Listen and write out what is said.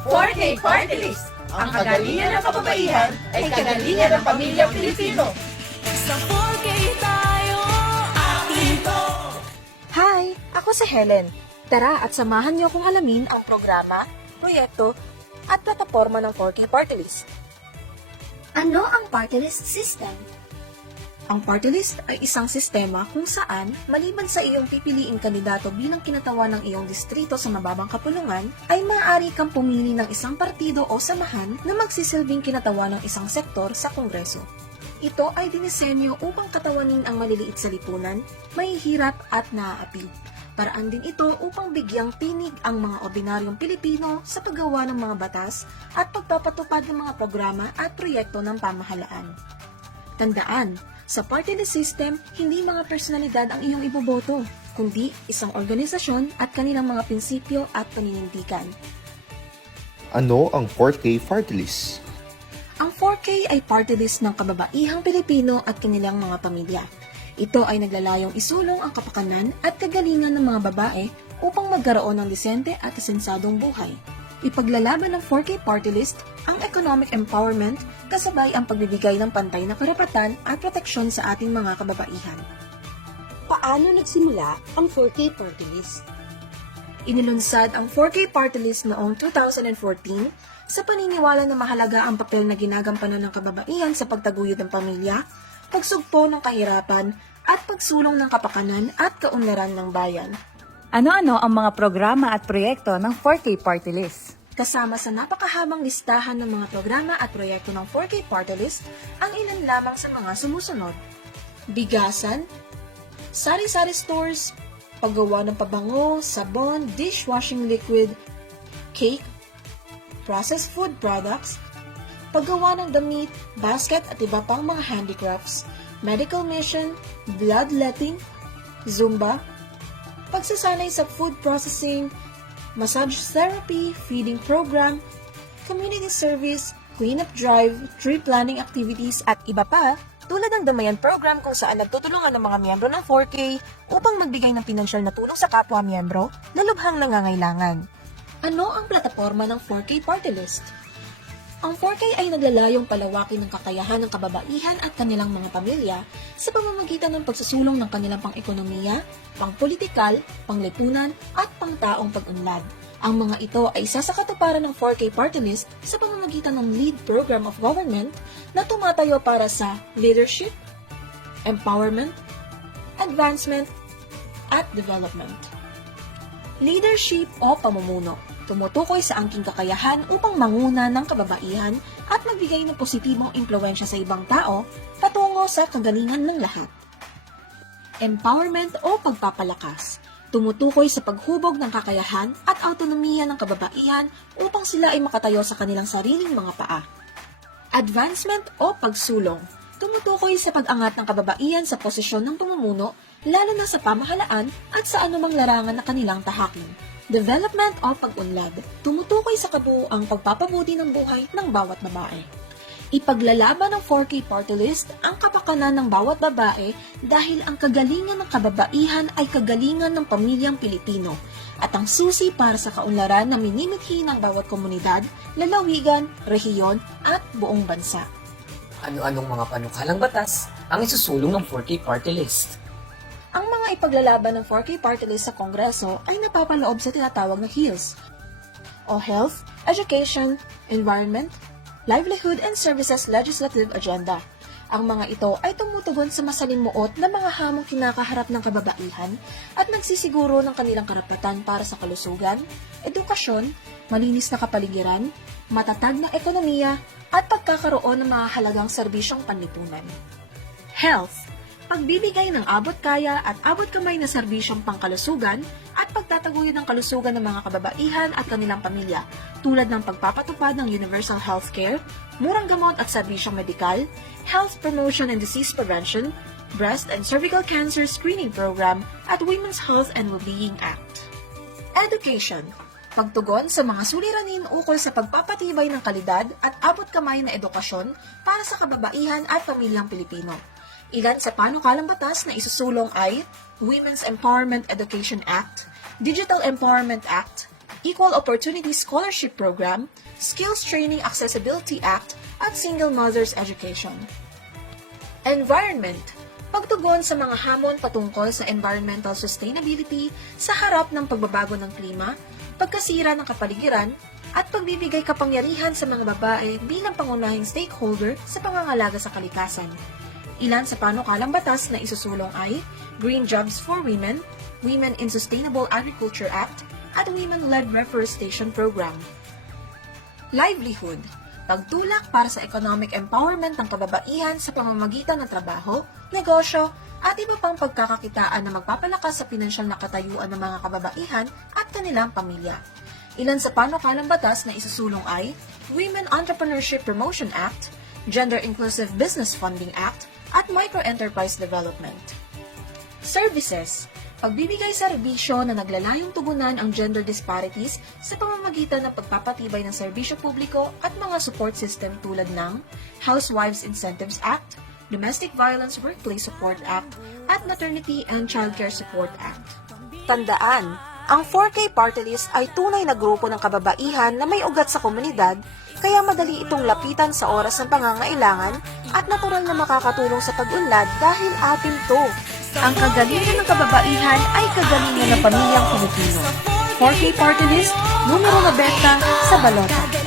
4K Party List. Ang kagalingan ng kababaihan ay kagalingan ng pamilyang Pilipino. Sa 4K tayo, atin to! Hi! Ako si Helen. Tara at samahan niyo akong alamin ang programa, proyekto, at plataforma ng 4K Party List. Ano ang party list system? Ang party list ay isang sistema kung saan, maliban sa iyong pipiliing kandidato bilang kinatawan ng iyong distrito sa mababang kapulungan, ay maaari kang pumili ng isang partido o samahan na magsisilbing kinatawan ng isang sektor sa Kongreso. Ito ay dinisenyo upang katawanin ang maliliit sa lipunan, mahihirap at naaapil. Paraan din ito upang bigyang tinig ang mga ordinaryong Pilipino sa paggawa ng mga batas at pagpapatupad ng mga programa at proyekto ng pamahalaan. Tandaan, sa party list system, hindi mga personalidad ang iyong iboboto, kundi isang organisasyon at kanilang mga prinsipyo at paninindigan. Ano ang 4K Party List? Ang 4K ay party list ng kababaihang Pilipino at kanilang mga pamilya. Ito ay naglalayong isulong ang kapakanan at kagalingan ng mga babae upang magkaroon ng disente at asensadong buhay. Ipaglalaban ng 4K Party List ang economic empowerment kasabay ang pagbibigay ng pantay na karapatan at proteksyon sa ating mga kababaihan. Paano nagsimula ang 4K Party List? Inilunsad ang 4K Party List noong 2014 sa paniniwala na mahalaga ang papel na ginagampanan ng kababaihan sa pagtaguyod ng pamilya, pagsugpo ng kahirapan, at pagsulong ng kapakanan at kaunlaran ng bayan. Ano-ano ang mga programa at proyekto ng 4K Party List? Kasama sa napakahabang listahan ng mga programa at proyekto ng 4K Party List, ang ilan lamang sa mga sumusunod. Bigasan, sari-sari stores, paggawa ng pabango, sabon, dishwashing liquid, cake, processed food products, paggawa ng damit, basket at iba pang mga handicrafts, medical mission, bloodletting, Zumba, pagsasanay sa food processing, massage therapy, feeding program, community service, cleanup drive, tree planting activities, at iba pa, tulad ng Damayan Program kung saan nagtutulungan ng mga miyembro ng 4K upang magbigay ng pinansyal na tulong sa kapwa-miyembro na lubhang nangangailangan. Ano ang plataforma ng 4K Party List? Ang 4K ay naglalayong palawakin ng kakayahan ng kababaihan at kanilang mga pamilya sa pamamagitan ng pagsusulong ng kanilang pang-ekonomiya, pang-politikal, panglipunan, at pang-taong pag-unlad. Ang mga ito ay isa sa katuparan ng 4K Party List sa pamamagitan ng Lead Program of Government na tumatayo para sa leadership, empowerment, advancement, at development. Leadership o pamumuno. Tumutukoy sa angking kakayahan upang manguna ng kababaihan at magbigay ng positibong impluwensya sa ibang tao patungo sa kagalingan ng lahat. Empowerment o pagpapalakas. Tumutukoy sa paghubog ng kakayahan at autonomiya ng kababaihan upang sila ay makatayo sa kanilang sariling mga paa. Advancement o pagsulong. Tumutukoy sa pag-angat ng kababaihan sa posisyon ng pamumuno, lalo na sa pamahalaan at sa anumang larangan na kanilang tahakin. Development o pag-unlad, tumutukoy sa kabuuang pagpapabuti ng buhay ng bawat babae. Ipaglalaban ng 4K Party List ang kapakanan ng bawat babae dahil ang kagalingan ng kababaihan ay kagalingan ng pamilyang Pilipino at ang susi para sa kaunlaran na minimithi ng bawat komunidad, lalawigan, rehiyon at buong bansa. Ano-anong mga panukalang batas ang isusulong ng 4K Party List? Ang mga ipaglalaban ng 4K Party List sa Kongreso ay napapaloob sa tinatawag na HEALS o Health, Education, Environment, Livelihood and Services Legislative Agenda. Ang mga ito ay tumutugon sa masalimuot na mga hamong kinakaharap ng kababaihan at nagsisiguro ng kanilang karapatan para sa kalusugan, edukasyon, malinis na kapaligiran, matatag na ekonomiya, at pagkakaroon ng mga halagang serbisyong panlipunan. Health, pagbibigay ng abot-kaya at abot-kamay na serbisyong pangkalusugan at pagtataguyod ng kalusugan ng mga kababaihan at kanilang pamilya, tulad ng pagpapatupad ng universal healthcare, murang gamot at serbisyong medikal, health promotion and disease prevention, breast and cervical cancer screening program, at Women's Health and Wellbeing Act. Education, pagtugon sa mga suliranin ukol sa pagpapatibay ng kalidad at abot-kamay na edukasyon para sa kababaihan at pamilyang Pilipino. Ilan sa panukalang batas na isusulong ay Women's Empowerment Education Act, Digital Empowerment Act, Equal Opportunity Scholarship Program, Skills Training Accessibility Act, at Single Mothers Education. Environment, pagtugon sa mga hamon patungkol sa environmental sustainability sa harap ng pagbabago ng klima, pagkasira ng kapaligiran, at pagbibigay kapangyarihan sa mga babae bilang pangunahing stakeholder sa pangangalaga sa kalikasan. Ilan sa panukalang batas na isusulong ay Green Jobs for Women, Women in Sustainable Agriculture Act, at Women-Led Reforestation Program. Livelihood, pagtulak para sa economic empowerment ng kababaihan sa pamamagitan ng trabaho, negosyo, at iba pang pagkakakitaan na magpapalakas sa pinansyal na katayuan ng mga kababaihan at kanilang pamilya. Ilan sa panukalang batas na isusulong ay Women Entrepreneurship Promotion Act, Gender Inclusive Business Funding Act, at Microenterprise Development. Services, pagbibigay serbisyo na naglalayong tugunan ang gender disparities sa pamamagitan ng pagpapatibay ng serbisyo publiko at mga support system tulad ng Housewives Incentives Act, Domestic Violence Workplace Support Act, at Maternity and Childcare Support Act. Tandaan, ang 4K Party List ay tunay na grupo ng kababaihan na may ugat sa komunidad, kaya madali itong lapitan sa oras ng pangangailangan at natural na makakatulong sa pag-unlad dahil atin to. Ang kagalingan ng kababaihan ay kagalingan ng pamilyang Pilipino. 4K Party List, numero 90 sa balota.